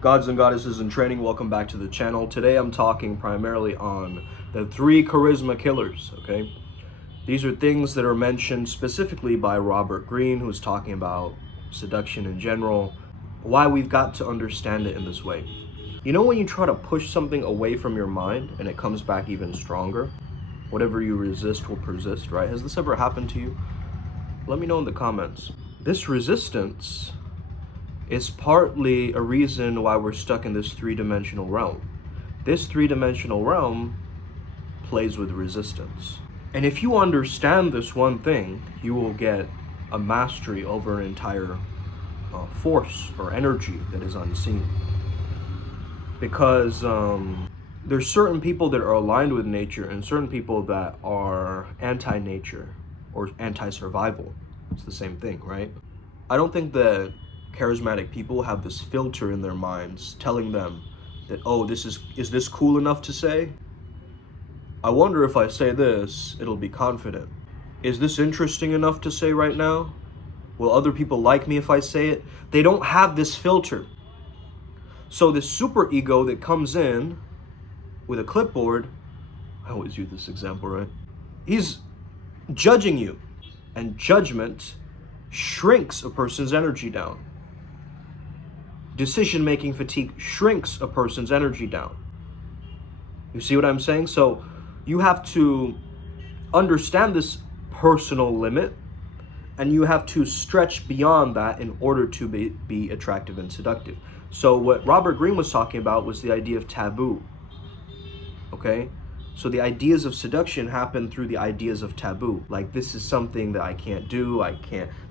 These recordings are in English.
Gods and goddesses in training, welcome back to the channel. Today I'm talking primarily on the 3 charisma killers, okay? These are things that are mentioned specifically by Robert Greene, who's talking about seduction in general, why we've got to understand it in this way. You know when you try to push something away from your mind and it comes back even stronger? Whatever you resist will persist, right? Has this ever happened to you? Let me know in the comments. This resistance is partly a reason why we're stuck in this 3-dimensional realm. This 3-dimensional realm plays with resistance. And if you understand this one thing, you will get a mastery over an entire force or energy that is unseen. Because there's certain people that are aligned with nature and certain people that are anti-nature or anti-survival. It's the same thing, right? I don't think that charismatic people have this filter in their minds telling them that, oh, is this cool enough to say? I wonder if I say this, it'll be confident. Is this interesting enough to say right now? Will other people like me if I say it? They don't have this filter. So this super ego that comes in with a clipboard, I always use this example, right? He's judging you, and judgment shrinks a person's energy down. Decision-making fatigue shrinks a person's energy down. You see what I'm saying? So you have to understand this personal limit, and you have to stretch beyond that in order to be attractive and seductive. So what Robert Greene was talking about was the idea of taboo, okay? So the ideas of seduction happen through the ideas of taboo. Like, this is something that I can't do,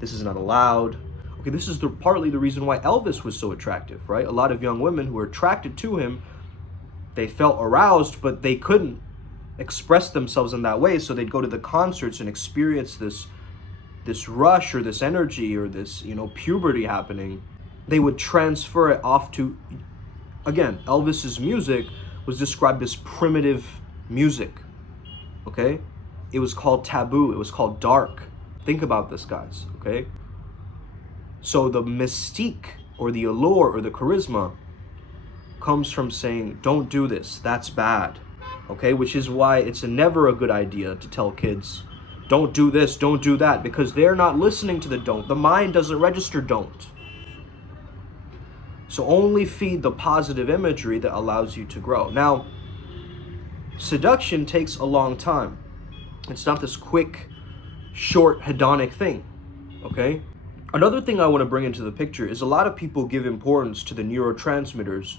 this is not allowed. Okay, this is partly the reason why Elvis was so attractive, right? A lot of young women who were attracted to him, they felt aroused, but they couldn't express themselves in that way, so they'd go to the concerts and experience this rush or this energy or this, puberty happening. They would transfer it off to, again, Elvis's music was described as primitive music, okay? It was called taboo, it was called dark. Think about this, guys, okay? So the mystique or the allure or the charisma comes from saying, don't do this, that's bad, okay? Which is why it's never a good idea to tell kids, don't do this, don't do that, because they're not listening to the don't. The mind doesn't register don't. So only feed the positive imagery that allows you to grow. Now, seduction takes a long time. It's not this quick, short, hedonic thing, okay? Another thing I want to bring into the picture is a lot of people give importance to the neurotransmitters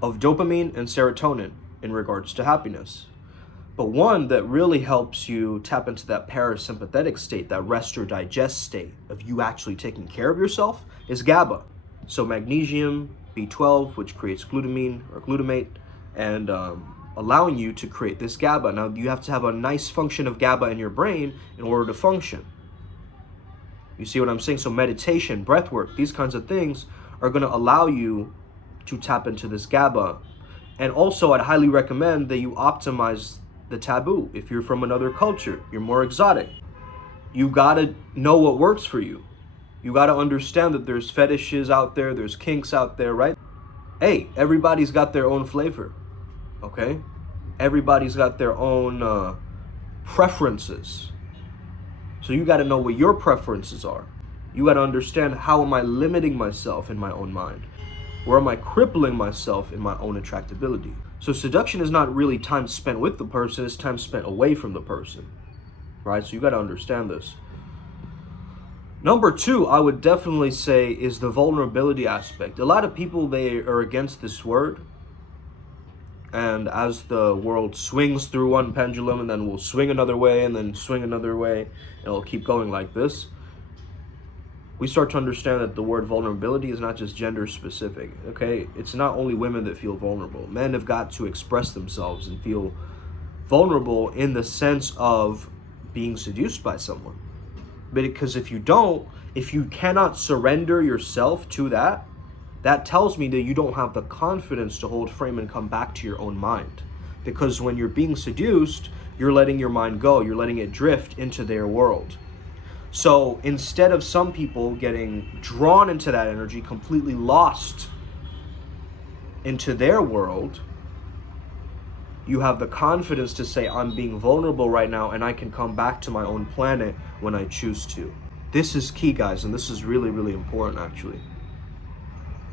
of dopamine and serotonin in regards to happiness. But one that really helps you tap into that parasympathetic state, that rest or digest state of you actually taking care of yourself, is GABA. So magnesium, B12, which creates glutamine or glutamate, and allowing you to create this GABA. Now, you have to have a nice function of GABA in your brain in order to function. You see what I'm saying? So meditation, breath work, these kinds of things are going to allow you to tap into this GABA. And also, I'd highly recommend that you optimize the taboo. If you're from another culture, you're more exotic, you got to know what works for you. You got to understand that there's fetishes out there, there's kinks out there, right? Hey, everybody's got their own flavor, okay? Everybody's got their own preferences. So you got to know what your preferences are. You got to understand, how am I limiting myself in my own mind? Where am I crippling myself in my own attractability? So seduction is not really time spent with the person, it's time spent away from the person, right? So you got to understand this. Number 2, I would definitely say, is the vulnerability aspect. A lot of people, they are against this word. And as the world swings through one pendulum and then will swing another way and then swing another way, and it'll keep going like this, we start to understand that the word vulnerability is not just gender specific, okay? It's not only women that feel vulnerable. Men have got to express themselves and feel vulnerable in the sense of being seduced by someone. Because if you don't, if you cannot surrender yourself to that, that tells me that you don't have the confidence to hold frame and come back to your own mind. Because when you're being seduced, you're letting your mind go. You're letting it drift into their world. So instead of some people getting drawn into that energy, completely lost into their world, you have the confidence to say, I'm being vulnerable right now and I can come back to my own planet when I choose to. This is key, guys, and this is really, really important, actually.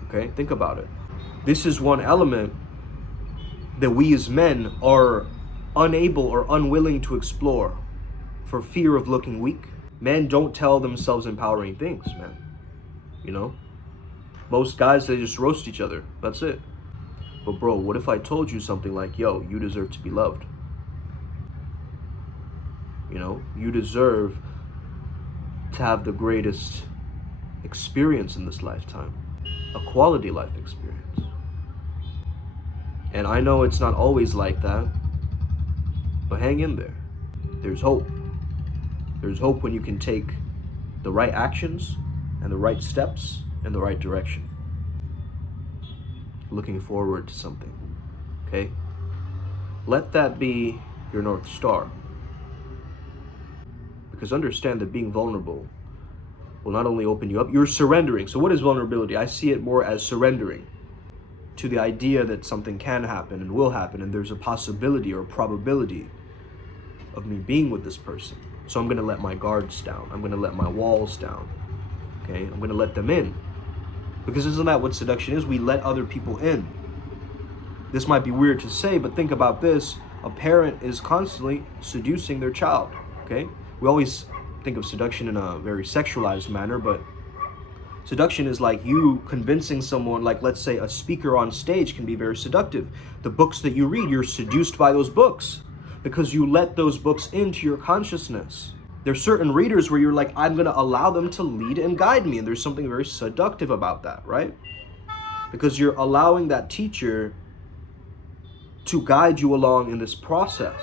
Okay, think about it. This is one element that we as men are unable or unwilling to explore for fear of looking weak. Men don't tell themselves empowering things, man. You know? Most guys, they just roast each other. That's it. But bro, what if I told you something like, yo, you deserve to be loved? You know? You deserve to have the greatest experience in this lifetime. A quality life experience. And I know it's not always like that, but hang in there. There's hope. There's hope when you can take the right actions and the right steps in the right direction. Looking forward to something, okay? Let that be your North Star. Because understand that being vulnerable will not only open you up, you're surrendering. So what is vulnerability? I see it more as surrendering to the idea that something can happen and will happen, and there's a possibility or a probability of me being with this person. So I'm gonna let my guards down. I'm gonna let my walls down, okay? I'm gonna let them in. Because isn't that what seduction is? We let other people in. This might be weird to say, but think about this. A parent is constantly seducing their child, okay? We always think of seduction in a very sexualized manner, but seduction is like you convincing someone, like let's say a speaker on stage can be very seductive. The books that you read, you're seduced by those books because you let those books into your consciousness. There's certain readers where you're like, I'm gonna allow them to lead and guide me. And there's something very seductive about that, right? Because you're allowing that teacher to guide you along in this process.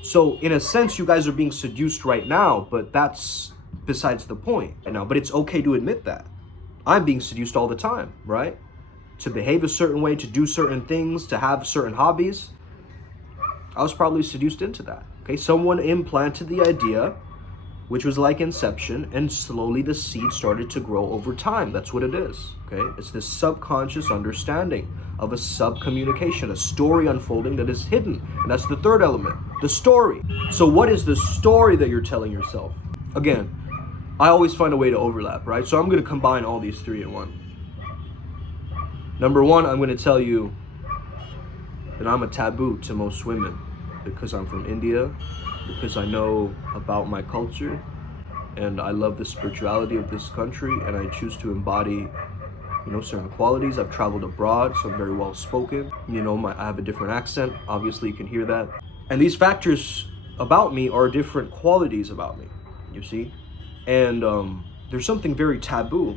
So in a sense, you guys are being seduced right now, but that's besides the point right now. But it's okay to admit that. I'm being seduced all the time, right? To behave a certain way, to do certain things, to have certain hobbies. I was probably seduced into that. Okay, someone implanted the idea, which was like inception, and slowly the seed started to grow over time. That's what it is. Okay, it's this subconscious understanding of a sub-communication, a story unfolding that is hidden. And that's the third element, the story. So what is the story that you're telling yourself? Again, I always find a way to overlap, right? So I'm going to combine all these three in one. Number one, I'm going to tell you that I'm a taboo to most women because I'm from India, because I know about my culture, and I love the spirituality of this country, and I choose to embody, certain qualities. I've traveled abroad, so I'm very well spoken. I have a different accent. Obviously, you can hear that. And these factors about me are different qualities about me, you see? And there's something very taboo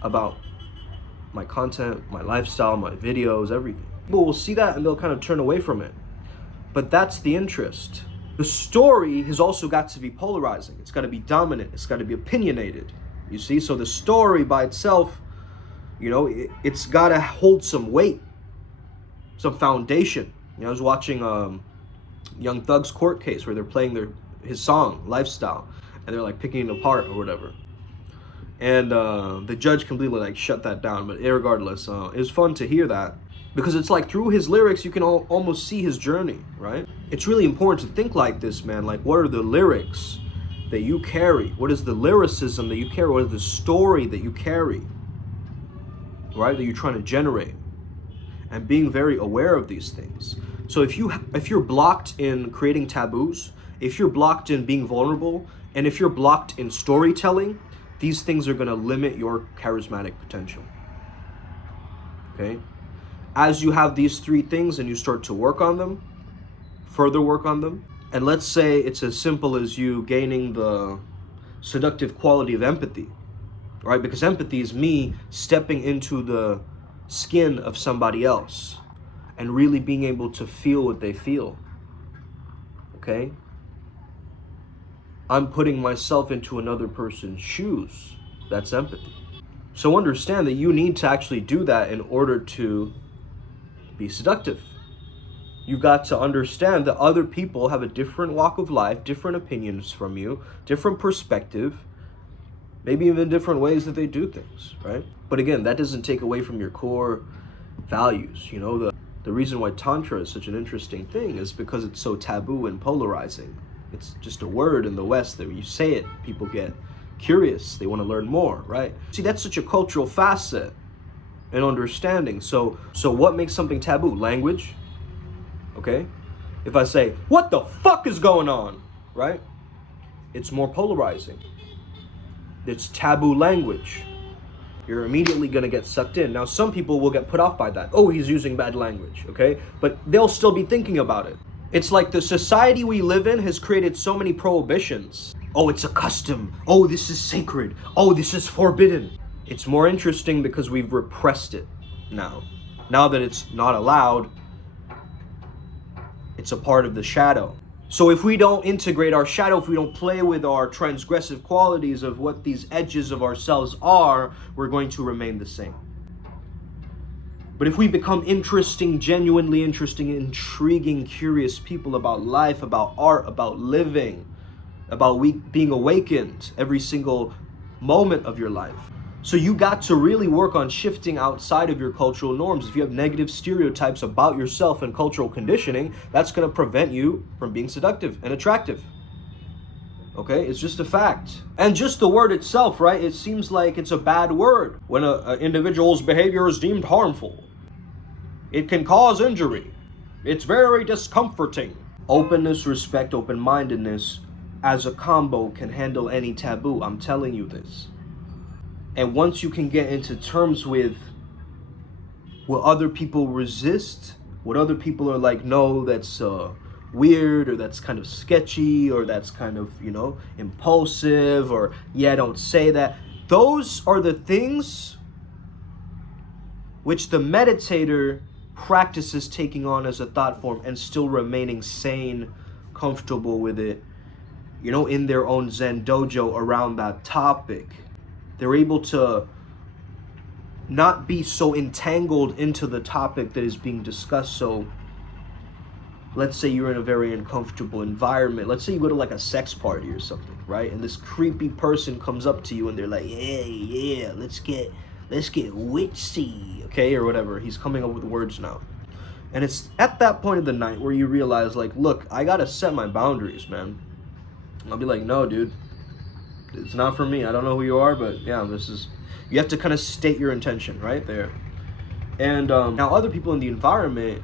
about my content, my lifestyle, my videos, everything. People will see that and they'll kind of turn away from it. But that's the interest. The story has also got to be polarizing. It's got to be dominant. It's got to be opinionated. You see? So the story by itself, it's got to hold some weight, some foundation. I was watching Young Thug's court case where they're playing his song, Lifestyle, and they're like picking it apart or whatever. And the judge completely shut that down. But regardless, it was fun to hear that. Because it's like through his lyrics, you can almost see his journey, right? It's really important to think like this, man. Like, what are the lyrics that you carry? What is the lyricism that you carry? What is the story that you carry, right? That you're trying to generate. And being very aware of these things. So if you're blocked in creating taboos, if you're blocked in being vulnerable, and if you're blocked in storytelling, these things are going to limit your charismatic potential. Okay? As you have these three things and you start to work on them, further work on them, and let's say it's as simple as you gaining the seductive quality of empathy, right? Because empathy is me stepping into the skin of somebody else and really being able to feel what they feel, okay? I'm putting myself into another person's shoes. That's empathy. So understand that you need to actually do that in order to be seductive. You've got to understand that other people have a different walk of life, different opinions from you, different perspective, maybe even different ways that they do things, right? But again, that doesn't take away from your core values. You know, the reason why Tantra is such an interesting thing is because it's so taboo and polarizing. It's just a word in the West that when you say it, people get curious. They want to learn more, right? See, that's such a cultural facet and understanding. So what makes something taboo? Language, okay? If I say, what the fuck is going on, right? It's more polarizing. It's taboo language. You're immediately going to get sucked in. Now, some people will get put off by that. Oh, he's using bad language, okay? But they'll still be thinking about it. It's like the society we live in has created so many prohibitions. Oh, it's a custom. Oh, this is sacred. Oh, this is forbidden. It's more interesting because we've repressed it now. Now that it's not allowed, it's a part of the shadow. So if we don't integrate our shadow, if we don't play with our transgressive qualities of what these edges of ourselves are, we're going to remain the same. But if we become interesting, genuinely interesting, intriguing, curious people about life, about art, about living, about being awakened every single moment of your life. So you got to really work on shifting outside of your cultural norms. If you have negative stereotypes about yourself and cultural conditioning, that's going to prevent you from being seductive and attractive. Okay, it's just a fact. And just the word itself, right? It seems like it's a bad word when an individual's behavior is deemed harmful. It can cause injury. It's very discomforting. Openness, respect, open-mindedness as a combo can handle any taboo. I'm telling you this. And once you can get into terms with what other people resist, what other people are like, no, that's weird, or that's kind of sketchy, or that's kind of, impulsive, or yeah, don't say that. Those are the things which the meditator practices taking on as a thought form and still remaining sane, comfortable with it, in their own Zen dojo around that topic. They're able to not be so entangled into the topic that is being discussed. So let's say you're in a very uncomfortable environment. Let's say you go to like a sex party or something, right? And this creepy person comes up to you and they're like, yeah, let's get witchy, okay, or whatever. He's coming up with words now. And it's at that point of the night where you realize, like, look, I gotta set my boundaries, man. I'll be like, no, dude, it's not for me. I don't know who you are, but yeah, you have to kind of state your intention right there. And now other people in the environment,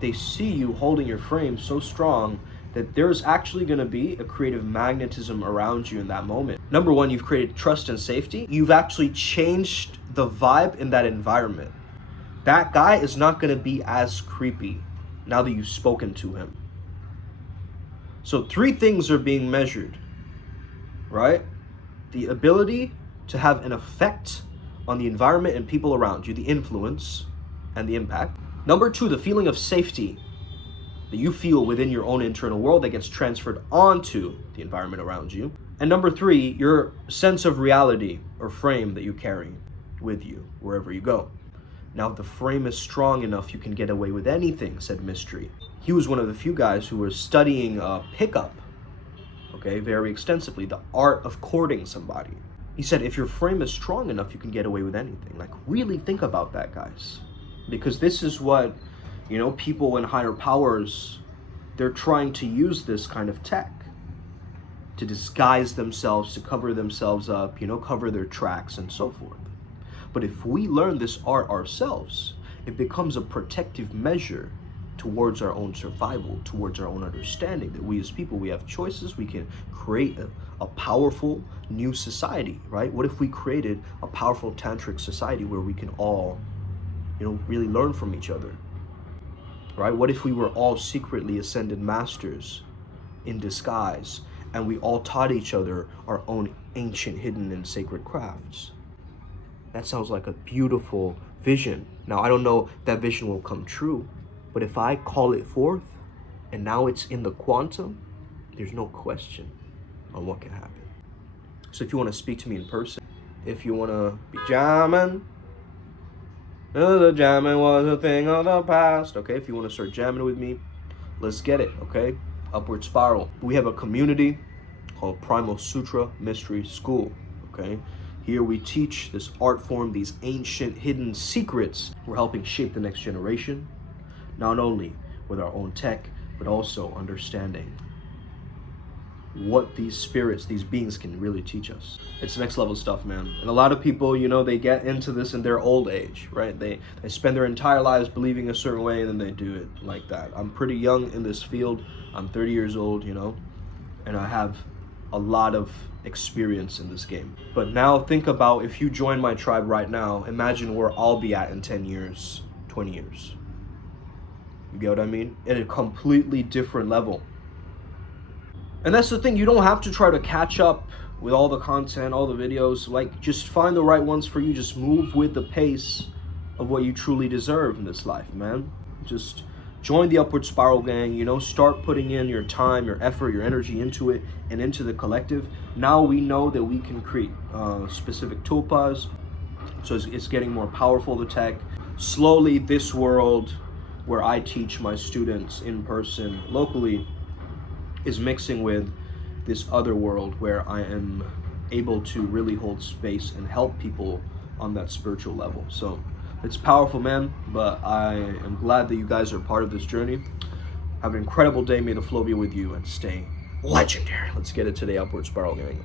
they see you holding your frame so strong that there's actually going to be a creative magnetism around you in that moment. Number one, you've created trust and safety. You've actually changed the vibe in that environment. That guy is not going to be as creepy now that you've spoken to him. So 3 things are being measured, right? The ability to have an effect on the environment and people around you, the influence and the impact. Number 2, the feeling of safety that you feel within your own internal world that gets transferred onto the environment around you. And number 3, your sense of reality or frame that you carry with you wherever you go. Now, if the frame is strong enough, you can get away with anything, said Mystery. He was one of the few guys who was studying pickup, okay, very extensively, the art of courting somebody. He said, if your frame is strong enough, you can get away with anything. Like, really think about that, guys. Because this is what, people in higher powers, they're trying to use this kind of tech to disguise themselves, to cover themselves up, cover their tracks and so forth. But if we learn this art ourselves, it becomes a protective measure towards our own survival, towards our own understanding that we as people, we have choices. We can create a powerful new society, right? What if we created a powerful tantric society where we can all, really learn from each other, right? What if we were all secretly ascended masters in disguise and we all taught each other our own ancient, hidden, and sacred crafts? That sounds like a beautiful vision. Now, I don't know if that vision will come true, but if I call it forth and now it's in the quantum, there's no question on what can happen. So if you want to speak to me in person, if you want to be jamming, The jamming was a thing of the past. Okay, if you want to start jamming with me, let's get it. Okay, Upward Spiral. We have a community called Primal Sutra Mystery School. Okay, here we teach this art form, these ancient hidden secrets. We're helping shape the next generation, not only with our own tech, but also understanding what these spirits, these beings can really teach us. It's next level stuff, man. And a lot of people, you know, they get into this in their old age, right? They spend their entire lives believing a certain way, and then they do it like that. I'm pretty young in this field. I'm 30 years old, you know, and I have a lot of experience in this game. But now think about, if you join my tribe right now, imagine where I'll be at in 10 years, 20 years. You get what I mean? At a completely different level. And that's the thing, you don't have to try to catch up with all the content, all the videos. Like, just find the right ones for you. Just move with the pace of what you truly deserve in this life, man. Just join the Upward Spiral gang, you know, start putting in your time, your effort, your energy into it and into the collective. Now we know that we can create specific tulpas, so it's getting more powerful, the tech. Slowly, this world where I teach my students in person locally is mixing with this other world where I am able to really hold space and help people on that spiritual level. So it's powerful, man, but I am glad that you guys are part of this journey. Have an incredible day. May the flow be with you and stay legendary. Let's get it today, Upward Spiral gang.